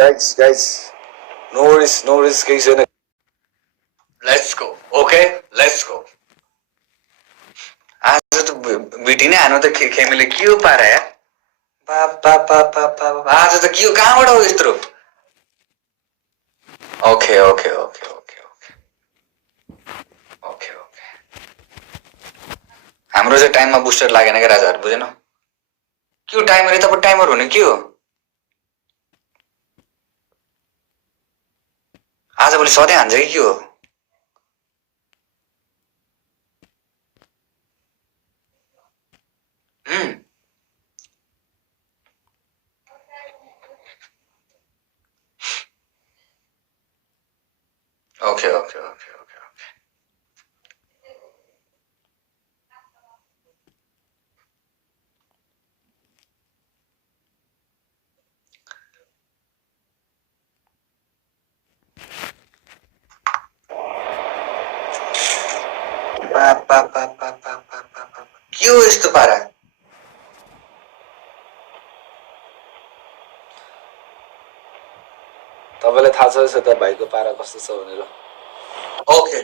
guys. No worries, guys. Let's go. Okay, let's go. आज त बिटी नै हानु त खेमीले के हो पारा यार बाप आज त के हो कहाँबाट हो यत्रो ओके हाम्रो चाहिँ टाइममा बुस्टर लागेन के राजाहरु बुझेन के हो टाइमर यता पर टाइमर हुने के हो आज भोलि सधैँ हान्छ कि के हो Okay. के हो यस्तो पारा तपाईलाई थाहा छ त भाइको पारा कस्तो छ भनेर ओके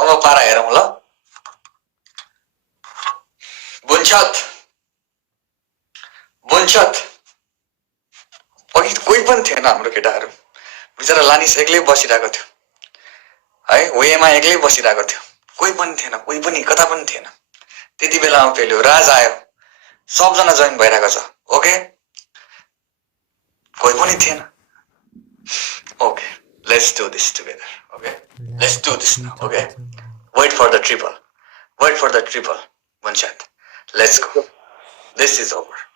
अब पारा हेरौँ ल बुन्छत अघि कोही पनि थिएन हाम्रो केटाहरू बिचरा लानिस एक्लै बसिरहेको थियो है वेमा एक्लै बसिरहेको थियो कोही पनि थिएन कोही पनि कता पनि थिएन त्यति बेलामा पेल्यो राज आयो सबजना जोइन भइरहेको छ ओके कोही पनि थिएन okay let's do this together okay let's do this now okay wait for the triple बुन्छत let's go this is over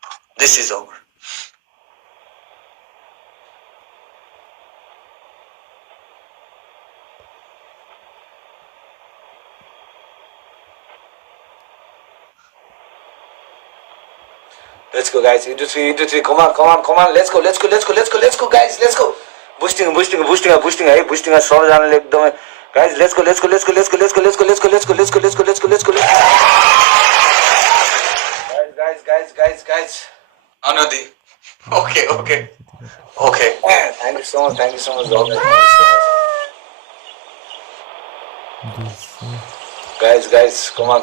Let's go guys. Into three. Come on. Let's go guys. Let's go. Boosting है boosting सब जनाले एकदमै guys let's go guys Anodi okay thank you so much guys come on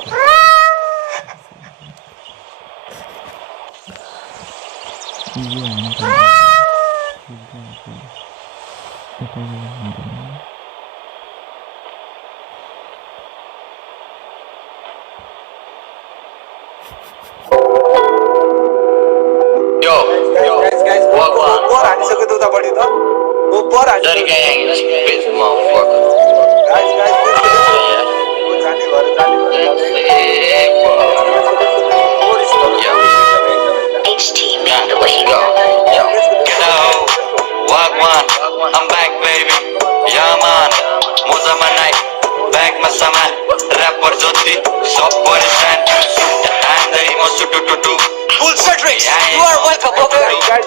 guys ऊपर हानि सके त उता बढी त ऊपर हानि Dirty gang, bitch motherfucker. guys जाने भएर H-Team, where he go? Yo. Walk one, I'm back baby. Yeah man, moza manai, back my saman. Rapper joti, sab parishan. And they must do. full set race you are welcome okay guys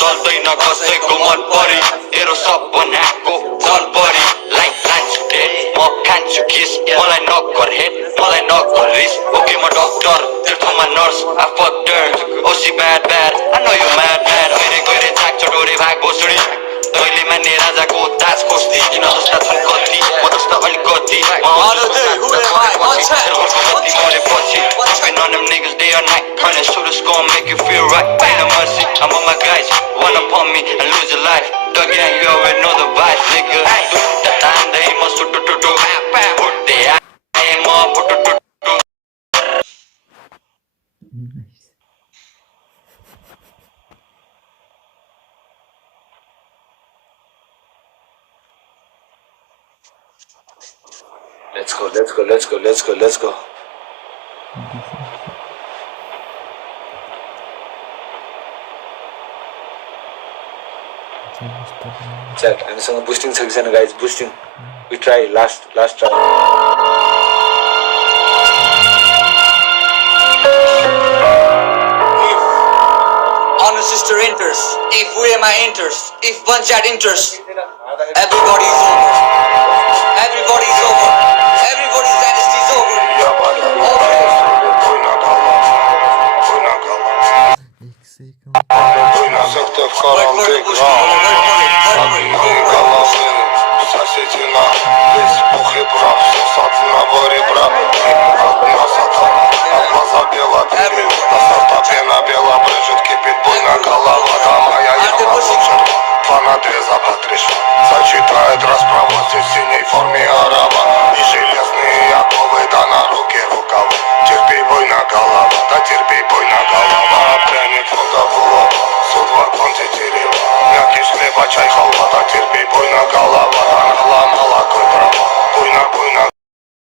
चल्दैन कसैको मन परी तेरो सब बनाएको जल परी like लान्छु डेट म खान्छु किस मलाई नगर हेड मलाई नगर रिस ओके म डक्टर तीर्थमा nurse I fucked her oh she bad I know you mad गरे झाक चटोरे भाग भोसडी तैले मान्ने राजाको ताज खोज्दी किन जस्ता छन् कति म जस्ता अलिकति on them niggas day or night Honey shooters gon' make you feel right Ain't no mercy, I'm on my guys Run up on me and lose your life Dug in, you already know the vibes, nigga Do the time they must do Put the aim up Let's go. Chat, हामीसँग boosting छ कि छैन guys? Boosting. We try last try. If Honor Sister enters, if VMI enters, if Bunchat enters, everybody is over. смотри, запатришь. Зачитает расправу здесь в синей форме арава. И железные оковы, да на руки рукавы. Терпи, бойна голова, да терпи, бойна голова. Пряник фронта було, судьба конте дерева. Мякиш хлеба, чай, халва, да терпи, бойна голова. Да наломала кой дрова, буйна